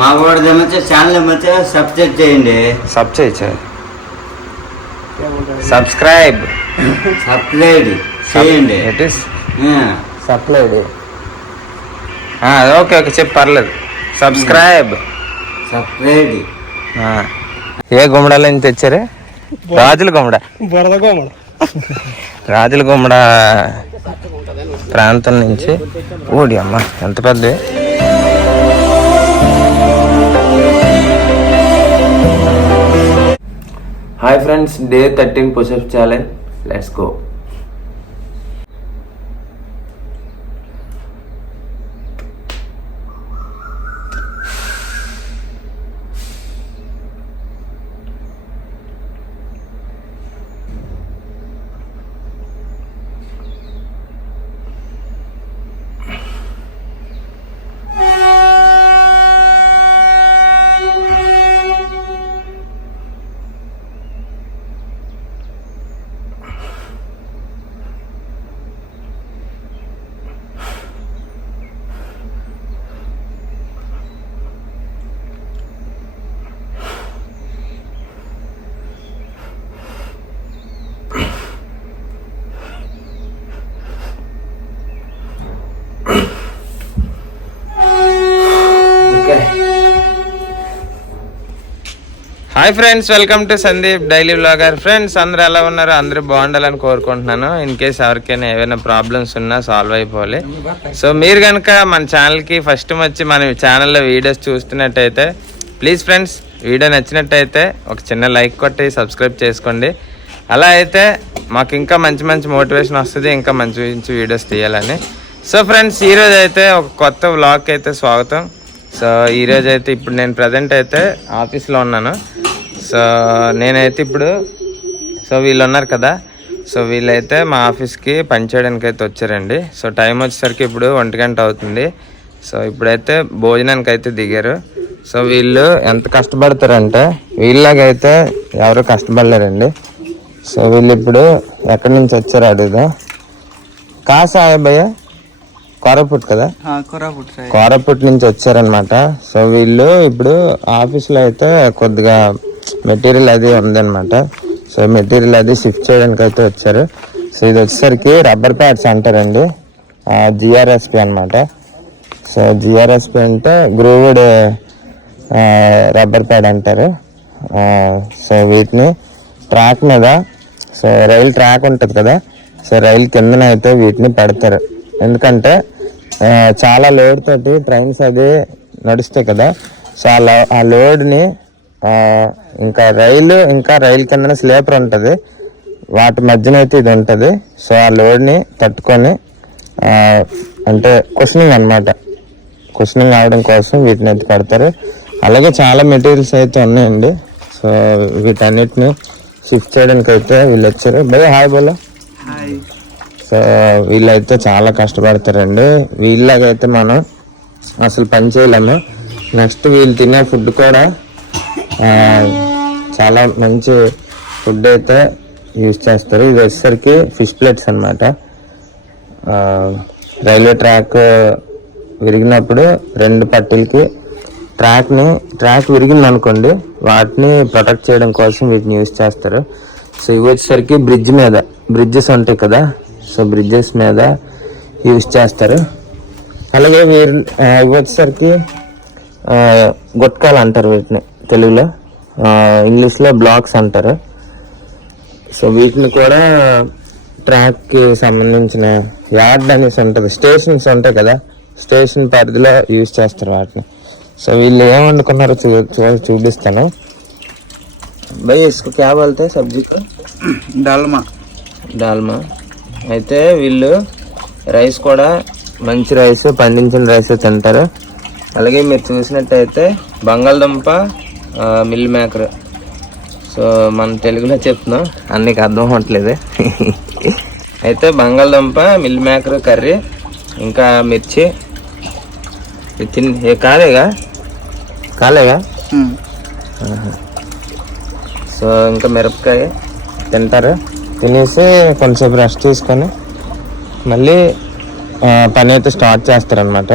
మా కూడా ఛానల్ ఏమైతే సబ్స్క్రైబ్ చేయండి. సబ్స్క్రైబ్ చేయండి. ఓకే చెప్పు పర్లేదు. సబ్స్క్రైబ్. ఏ గుమ్మడాల నుంచి తెచ్చారే? రాజుల గుమ్మడ ప్రాంతం నుంచి. ఓడి అమ్మ ఎంత పెద్ద. Hi friends, day 13 pushup challenge. Let's go. Hi friends, welcome to Sandeep daily vlogger. Friends అందరూ ఎలా ఉన్నారు? అందరూ బాగుండాలని కోరుకుంటున్నాను. ఇన్ కేస్ ఎవరికైనా ఏమైనా ప్రాబ్లమ్స్ ఉన్నా సాల్వ్ అయిపోవాలి. సో మీరు కనుక మన ఛానల్కి ఫస్ట్ వచ్చి మన ఛానల్లో వీడియోస్ చూస్తున్నట్టయితే ప్లీజ్ ఫ్రెండ్స్, వీడియో నచ్చినట్టయితే ఒక చిన్న లైక్ కొట్టి సబ్స్క్రైబ్ చేసుకోండి. అలా అయితే మాకు ఇంకా మంచి మంచి మోటివేషన్ వస్తుంది, ఇంకా మంచి మంచి వీడియోస్ తీయాలని. సో ఫ్రెండ్స్, ఈరోజు అయితే ఒక కొత్త వ్లాగ్కి అయితే స్వాగతం. సో ఈరోజు అయితే ఇప్పుడు నేను ప్రజెంట్ అయితే ఆఫీస్లో ఉన్నాను. సో నేనైతే ఇప్పుడు వీళ్ళు ఉన్నారు కదా, సో వీళ్ళైతే మా ఆఫీస్కి పనిచేయడానికి అయితే వచ్చారండి. సో టైం వచ్చేసరికి ఇప్పుడు 1 గంట అవుతుంది. సో ఇప్పుడైతే భోజనానికి అయితే దిగారు. సో వీళ్ళు ఎంత కష్టపడతారంటే వీళ్ళలాగైతే ఎవరు కష్టపడలేరండి. సో వీళ్ళు ఇప్పుడు ఎక్కడి నుంచి వచ్చారు అడుగుదా. కాసాయ భయ్య కోరాపుట్ కదా, కోరాపుట్ నుంచి వచ్చారనమాట. సో వీళ్ళు ఇప్పుడు ఆఫీస్లో అయితే కొద్దిగా మెటీరియల్ అది ఉందన్నమాట. సో మెటీరియల్ అది షిఫ్ట్ చేయడానికి అయితే వచ్చారు. సో ఇది వచ్చేసరికి రబ్బర్ ప్యాడ్స్ అంటారండి, జిఆర్ఎస్పి అనమాట. సో జిఆర్ఎస్పి అంటే గ్రూవ్డ్ రబ్బర్ ప్యాడ్ అంటారు. సో వీటిని ట్రాక్ మీద, సో రైలు ట్రాక్ ఉంటుంది కదా, సో రైలు కిందన అయితే వీటిని పెడతారు. ఎందుకంటే చాలా లోడ్ తోటి ట్రైన్స్ అది నడుస్తాయి కదా. సో ఆ లోడ్ని ఇంకా రైలు కింద స్లీపర్ ఉంటుంది, వాటి మధ్యన అయితే ఇది ఉంటుంది. సో ఆ లోడ్ని తట్టుకొని అంటే కుషనింగ్ అనమాట, కుషనింగ్ అవడం కోసం వీటిని అయితే పెడతారు. అలాగే చాలా మెటీరియల్స్ అయితే ఉన్నాయండి. సో వీటన్నిటిని షిఫ్ట్ చేయడానికి అయితే వీళ్ళు వచ్చారు. భయ హాయ్ బోలో. సో వీళ్ళైతే చాలా కష్టపడతారండి. వీళ్ళకైతే మనం అసలు పని చేయలేము. నెక్స్ట్ వీళ్ళు తినే ఫుడ్ కూడా చాలా మంచి ఫుడ్ అయితే యూజ్ చేస్తారు. ఇది వచ్చేసరికి ఫిష్ ప్లేట్స్ అనమాట. రైల్వే ట్రాక్ విరిగినప్పుడు 2 పట్టీలకి ట్రాక్ విరిగింది అనుకోండి, వాటిని ప్రొటెక్ట్ చేయడం కోసం వీటిని యూజ్ చేస్తారు. సో ఇవి వచ్చేసరికి బ్రిడ్జెస్ ఉంటాయి కదా, సో బ్రిడ్జెస్ మీద యూజ్ చేస్తారు. అలాగే ఇవి వచ్చేసరికి గుట్కాలు అంటారు వీటిని తెలుగులో, ఇంగ్లీష్లో బ్లాక్స్ అంటారు. సో వీటిని కూడా ట్రాక్కి సంబంధించిన యార్డ్ అనేసి ఉంటుంది, స్టేషన్స్ ఉంటాయి కదా, స్టేషన్ పరిధిలో యూజ్ చేస్తారు వాటిని. సో వీళ్ళు ఏం వండుకున్నారో చూపిస్తాను. భయ్ ఇసుకు క్యా బోల్తే సబ్జీకి? డాల్మా. అయితే వీళ్ళు రైస్ కూడా మంచి రైస్, పండించిన రైస్ తింటారు. అలాగే మీరు చూసినట్టయితే బంగాళదుంప మిల్ మేకర్. సో మన తెలుగులో చెప్తున్నాం, అన్నికి అర్థం అవ్వట్లేదు. అయితే బంగాళదుంప మిల్ మేకర్ కర్రీ, ఇంకా మిర్చి కాలేగా. సో ఇంకా మిరపకాయ తింటారు. తినేసి కొంచెంసేపు రెస్ట్ తీసుకొని మళ్ళీ పని అయితే స్టార్ట్ చేస్తారనమాట.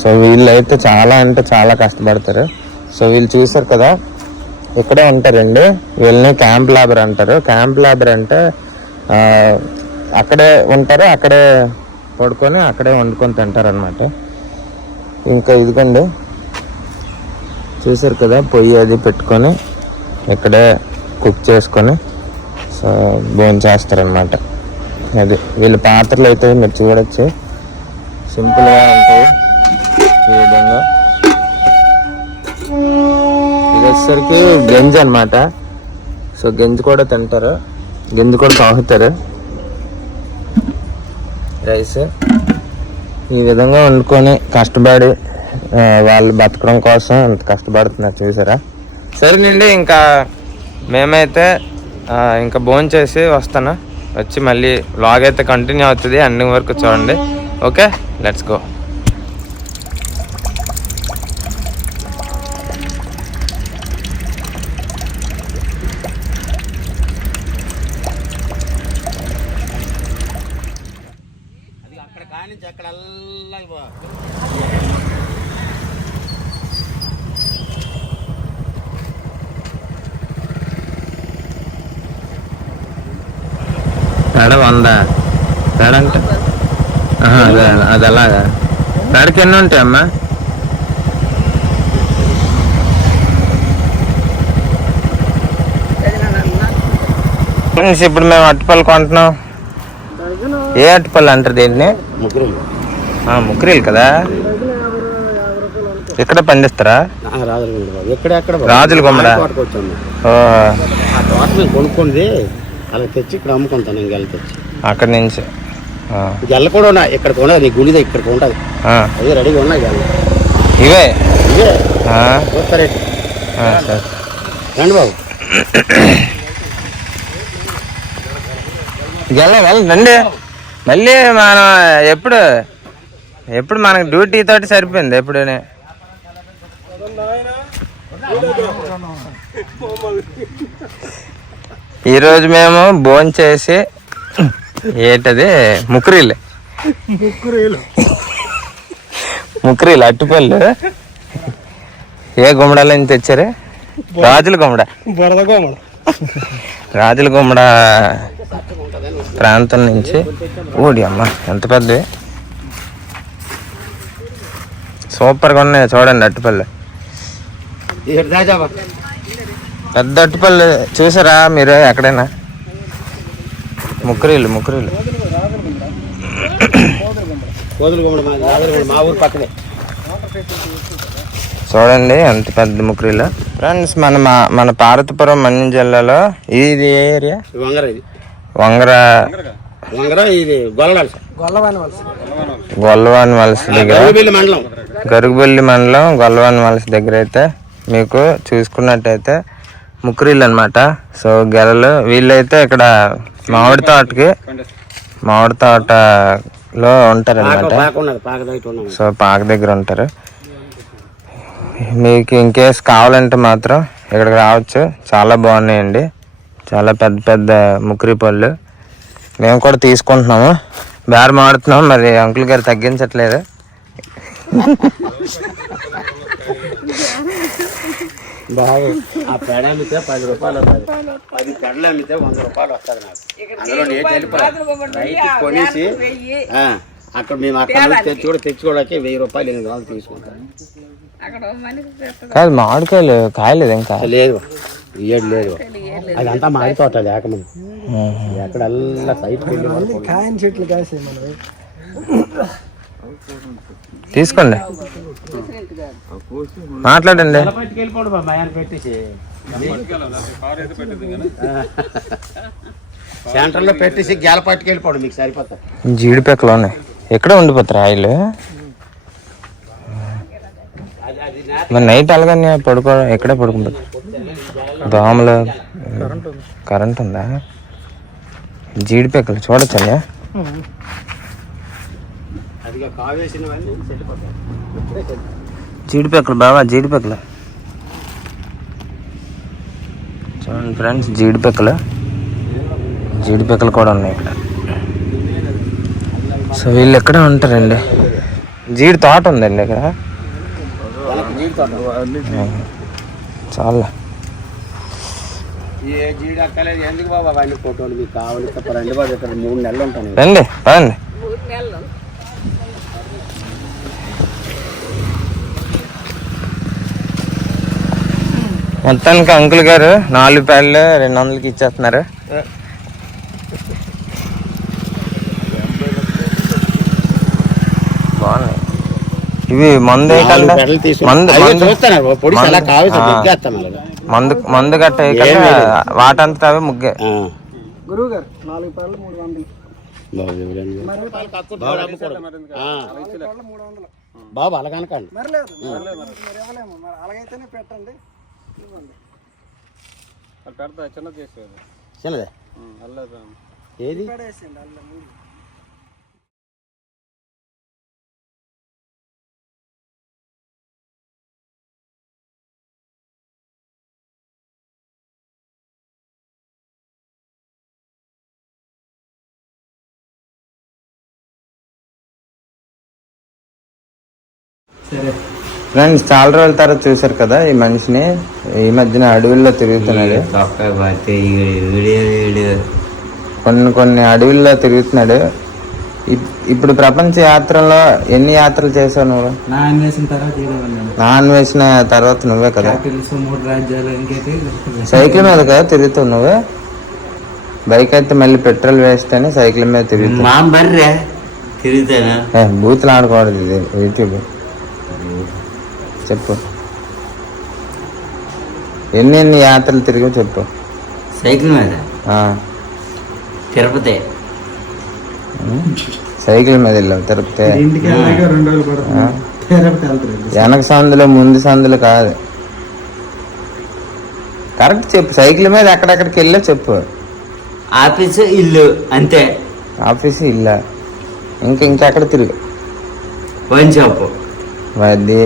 సో వీళ్ళు అయితే చాలా అంటే చాలా కష్టపడతారు. సో వీళ్ళు చూసారు కదా, ఇక్కడే ఉంటారండి. వీళ్ళని క్యాంప్ లేబర్ అంటారు. క్యాంప్ లేబర్ అంటే అక్కడే ఉంటారు, అక్కడే పడుకొని అక్కడే వండుకొని తింటారు అనమాట. ఇంకా ఇదిగోండి చూసారు కదా, పొయ్యి అది పెట్టుకొని ఇక్కడే కుక్ చేసుకొని సో భోజనం చేస్తారనమాట. అది వీళ్ళ పాత్రలు అయితే మీరు చూడొచ్చు, సింపుల్గా ఉంటాయి. ఈ విధంగా ఇది వచ్చేసరికి గంజి అనమాట. సో గంజి కూడా తింటారు, గంజి కూడా తాగుతారు. రైస్ ఈ విధంగా వండుకొని కష్టపడి వాళ్ళు బతకడం కోసం అంత కష్టపడుతున్నారు చూసారా. సరేనండి, ఇంకా మేమైతే ఇంకా భోజనం చేసి వస్తాను. వచ్చి మళ్ళీ వ్లాగ్ అయితే కంటిన్యూ అవుతుంది, అన్ని వరకు చూడండి. Okay, let's go. పేడ 100, పేడ అంటే అదే అది అలాగా. పేడకి ఎన్ని ఉంటాయి అమ్మా? ఇప్పుడు మేము అట్టుపల్లి కొంటున్నాం. ఏ అట్టుపల్లి అంటారు దీన్ని? ముక్రీలు కదా. ఇక్కడ పండిస్తారా? రాజుల గుమ్మడ కొనుక్కుంది అలా తెచ్చి ఇక్కడ అమ్ముకుంటాను. నేను గెల తెచ్చి అక్కడి నుంచి గెల్ల కూడా ఉన్నాయి. ఇక్కడ ఉండదు, నీ గుడిదే ఇక్కడ ఉంటుంది. అదే రెడీగా ఉన్నాయి గెల్ల. ఇవే ఇవే రేటు రండి బాబు. గెల రండి. మళ్ళీ మనం ఎప్పుడు మనకి డ్యూటీ తోటి సరిపోయింది. ఎప్పుడు ఈరోజు మేము భోజనం చేసి ఏంటది ముక్రీలు అట్టుపల్లి. ఏ గుమ్మడాల నుంచి తెచ్చారు? రాజుల గుమ్మడ. రాజుల గుమ్మడ ప్రాంతం నుంచి. ఓడి అమ్మ ఎంత పెద్దవి, సూపర్గా ఉన్నాయి చూడండి. అట్టుపల్లి పెద్ద అట్టుపల్లి చూసారా మీరు ఎక్కడైనా? ముక్రీలు చూడండి ఎంత పెద్ద ముక్రీలు. ఫ్రెండ్స్ మన పార్వతీపురం మన్యం జిల్లాలో ఇది ఏ ఏరియా? గొల్లవాని వలస దగ్గర, గరుగుబెల్లి మండలం గొల్లవాని వలస దగ్గర అయితే మీకు చూసుకున్నట్టయితే ముక్రీలు అనమాట. సో గెలలు వీళ్ళైతే ఇక్కడ మామిడి తోటలో ఉంటారు అనమాట. సో పాక దగ్గర ఉంటారు. మీకు ఇన్కేస్ కావాలంటే మాత్రం ఇక్కడికి రావచ్చు. చాలా బాగున్నాయండి, చాలా పెద్ద పెద్ద ముక్రీ పళ్ళు. మేము కూడా తీసుకుంటున్నాము, బేరం ఆడుతున్నాము. మరి అంకుల్ గారు తగ్గించట్లేదు. బాగా ఆ పేడ అమ్మితే 10 రూపాయలు వస్తుంది. 10 పెడలు అమ్మితే 100 రూపాయలు వస్తుంది నాకు. అందులో రైతు కొనేసి అక్కడ మేము అక్కడ తెచ్చుకోవడానికి 1000 రూపాయలు 800 తీసుకుంటాం. కాదు మామిడికాయలు కాయలేదు ఇంకా? లేదు, ఏడు లేదు. అదంతా మామిడి తోట లేకమంది. ఎక్కడల్లా సైట్ కాయని చెట్లు కాసాయి. మనం తీసుకోండి, మాట్లాడండి. సెంటర్లో పెట్టేసి గేల పట్టుకెళ్ళిపోవడం మీకు సరిపోతాయి. జీడిపెక్కలు ఉన్నాయి, ఎక్కడ ఉండిపోతారు ఆయిల్. మరి నైట్ అలాగనే పడుకోవడం, ఎక్కడే పడుకుంటారు? దోమలు, కరెంట్ ఉందా? జీడిపెక్కలు చూడచ్చా? జీడిపెక్కలు బావా, జీడిపెక్కలు చూడండి ఫ్రెండ్స్. జీడిపెక్కలు కూడా ఉన్నాయి ఇక్కడ. సో వీళ్ళు ఎక్కడ ఉంటారండి, జీడి తోట ఉందండి ఇక్కడ. చాలా ఏ జీడి అక్కలేదు ఎందుకు బాబా అవన్నీ ఫోటోలు మీకు కావాలి రండి బాబు ఇక్కడ 3 నెలలు ఉంటాను. రండి రండి. మొత్తానికి అంకుల్ గారు 4 ప్యాడ్లు 200కి ఇచ్చేస్తున్నారు. బాగున్నాయి ఇవి. మందు మందు గట్ట వాటంతా అవి ముగ్గే. బాబు అలాగనకండి చిన్నదే ఏది ఫ్రెండ్స్ చాలా రోజుల తర్వాత చూసారు కదా ఈ మనిషిని. ఈ మధ్యన అడవుల్లో తిరుగుతున్నాడు. కొన్ని అడవుల్లో తిరుగుతున్నాడు. ఇప్పుడు ప్రపంచ యాత్రలో ఎన్ని యాత్రలు చేసావు నువ్వు? నాన్ వేసిన తర్వాత నువ్వే కదా. సైకిల్ మీద కదా తిరుగుతావు నువ్వు. బైక్ అయితే మళ్ళీ పెట్రోల్ వేస్ట్ అని సైకిల్ మీద తిరుగుతావు. బూతులు ఆడకూడదు. ఇది యూట్యూబ్. చెప్పు ఎన్ని యాత్రలు తిరిగి చెప్పు. సైకిల్ మీద తిరుపతి. సైకిల్ మీద వెళ్ళావు తిరుపతి. వెనక సందులు ముందు సందులు కాదు. కరెక్ట్ చెప్పు. సైకిల్ మీద ఎక్కడెక్కడికి వెళ్ళా చెప్పు. ఆఫీసు ఇల్లు అంతే. ఆఫీసు ఇల్లా ఇంకెక్కడ తిరుగు. Wine shop. అది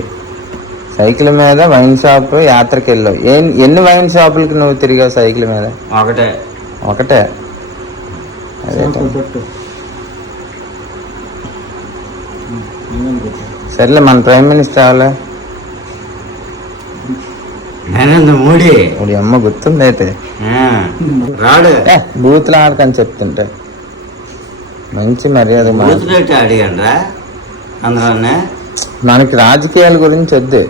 సైకిల్ మీద వైన్ షాప్ యాత్రకి వెళ్ళావు. ఎన్ని వైన్ షాపులకి నువ్వు తిరిగావు సైకిల్ మీద? ఒకటే. అదే సర్లే మన ప్రైమ్ మినిస్టర్ అవ్వాలి. నరేంద్ర మోడీ. ఇప్పుడు అమ్మ గుర్తుంది అయితే. రాడు బూతులు ఆడకని చెప్తుంటే మంచి మర్యాద. అడిగండ్రా అందులోనే. మనకి రాజకీయాల గురించి వద్దు.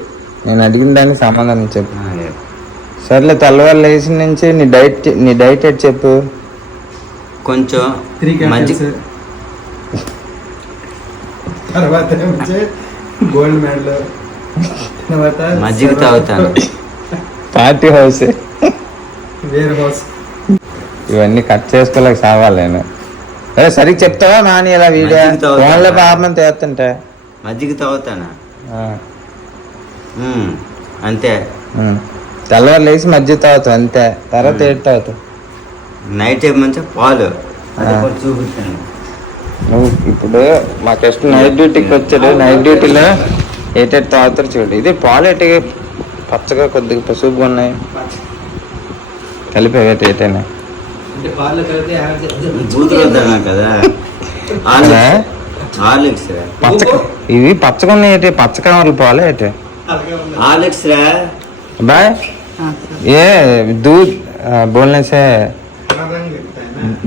నేను అడిగిన దానికి సమాధానం చెప్పు. సర్లే తెల్లవారు లేచిన నుంచి నీ డైట్ ఎట్ చెప్పు. కొంచెం గోల్డ్ మెడల్ మజ్జిగ తాగుతాను. పార్టీ హౌస్ వేర్ హౌస్ ఇవన్నీ కట్ చేసుకోలేక సావాలి నేను. సరిగ్గా చెప్తావా మాని ఇలా వీడియో ఫోన్లో పాపం తీస్తుంటే? మజ్జిగ తాగుతానా అంతే. తెల్లవారు లేచి మజ్జిగ తాగుతావు అంతే. తర్వాత ఏడు తాగుతావు. నైట్ టైం మంచిగా పాలు చూపిస్తాను. నువ్వు ఇప్పుడు మా కృష్ణ నైట్ డ్యూటీకి వచ్చాడు. నైట్ డ్యూటీలో ఏటేటి తాగుతారు చూడు. ఇది పాలు ఎటు పచ్చగా కొద్దిగా పసుపుగా ఉన్నాయి. కలిపి ఏటైనా కదా ఇవి పచ్చగా ఉన్నాయి. ఏంటి పచ్చ కావాలి పాలు ఏంటి బాయ్ ये दूध बोलने से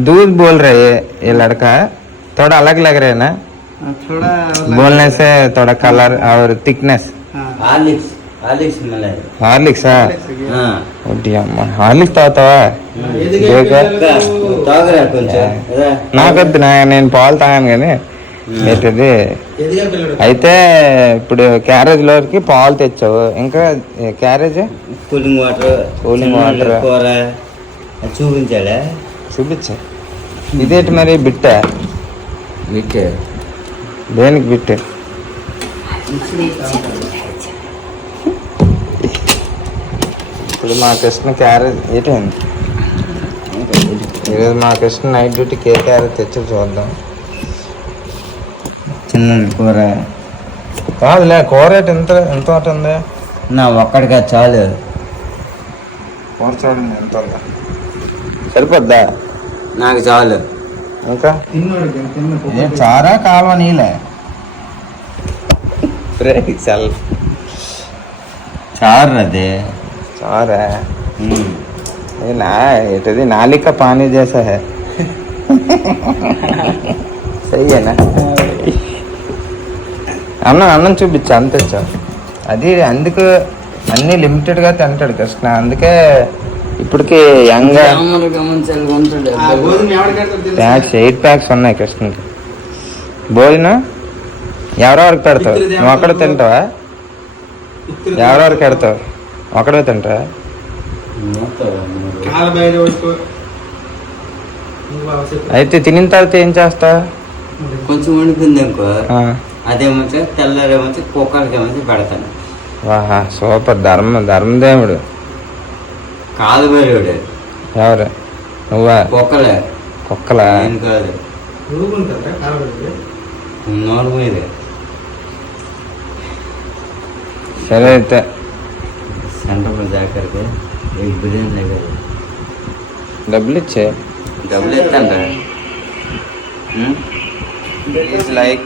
दूध बोल रहे ये लड़का थोड़ा अलग लग रहा है ना थोड़ा बोलने से थोड़ा कलर और थिकनेस. హార్లిక్స్ హార్లిక్స్ తాగుతావా? నాకొద్దు నేను పాలు తాగాను కానీ ఏంటది. అయితే ఇప్పుడు క్యారేజ్ లోకి పాలు తెచ్చావు. ఇంకా క్యారేజ్ కూలింగ్ వాటర్ కూర చూపించాడా? చూపించా. ఇదేంటి మరి బిట్ట దేనికి బిట్టు? ఇప్పుడు మా కృష్ణ క్యారేజ్ ఏంటండి ఈరోజు మా కృష్ణ నైట్ డ్యూటీకి ఏ క్యారేజ్ తెచ్చి చూద్దాం. చిన్న కూర కాదులే. కూర ఎంత ఉంది? నా ఒక్కడిగా చాలు. కూర చూడండి ఎంత ఉందా. సరిపోద్దా? నాకు చాలు. ఇంకా చారా కాలువ నీళ్ళే బ్రేక్ సెల్ఫ్ చారు అదే చారా ఏంటది నాలిక పానీ చేసా హే సయ్యేనా అన్నం చూపించా అంతే చాలు అది అందుకు అన్నీ లిమిటెడ్గా తింటాడు కృష్ణ అందుకే ఇప్పటికి యంగ్ ఆ గోధుమ ఎవరికి కడతారు తెలుసా? ప్యాక్స్ 8 ప్యాక్స్ ఉన్నాయి కృష్ణకి భోజనం ఎవరెవరికి పెడతావు నువ్వు అక్కడ తింటావా ఎవరెవరికి పెడతావు ఒకడే తింటావా కాలు బయట పట్టుకో. నువ్వు అవసరం. అయితే తినిన తర్వాత ఏం చేస్తావు కొంచెం వండుకుంది అనుకో అదేమో తెల్లారేమో కుక్కలకేమో పెడతాను. వాహా సూపర్ ధర్మదేవుడు కాలు బయలుడు ఎవరు నువ్వా కుక్కలే కుక్కలా నేను కాదు ఊరుకుంటారా కాలు బయట? నోరు మీద సరే అయితే సెంటర్ జాగ్రత్త బిర్యానీ దగ్గర డబ్బులు ఇచ్చే డబ్బులు ఎత్తాంట లైక్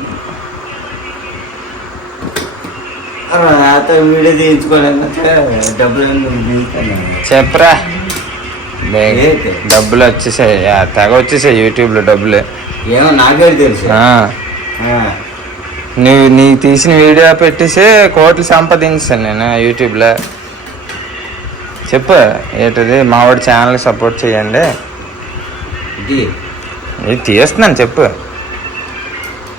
నాతో వీడియో తీయించుకోలేకపోతే డబ్బులు తీస్తాను. చెప్పరా బేగ. ఏంటి? డబ్బులు వచ్చేసాయి తెగ వచ్చేసాయి యూట్యూబ్లో డబ్బులు ఏమో నాకే తెలుసు. నువ్వు నీకు తీసిన వీడియో పెట్టేసి కోట్లు సంపాదించాను నేను యూట్యూబ్లో. చెప్పు ఏంటది మా వాడి ఛానల్కి సపోర్ట్ చేయండి. ఇది ఇది తీస్తున్నాను చెప్పు.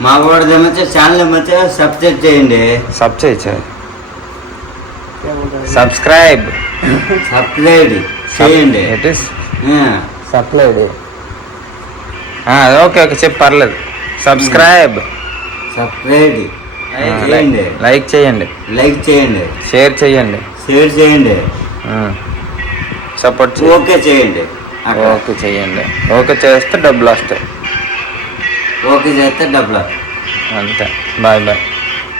మా వాడిది మధ్య ఛానల్ మధ్య సబ్స్క్రైబ్ చేయండి. సబ్స్క్రైబ్ సబ్స్క్రైబ్ చేయండి. ఇట్ ఈస్ సబ్స్క్రైబ్ ఓకే చెప్పు పర్లేదు. సబ్స్క్రైబ్ చేయండి. లైక్ చేయండి లైక్ చేయండి. షేర్ చేయండి షేర్ చేయండి. సపోర్ట్ ఓకే చేయండి. ఓకే చేయండి. ఓకే చేస్తే డబ్బులు వస్తాయి ఓకే చేస్తే డబ్బులు. అంతే. Bye bye.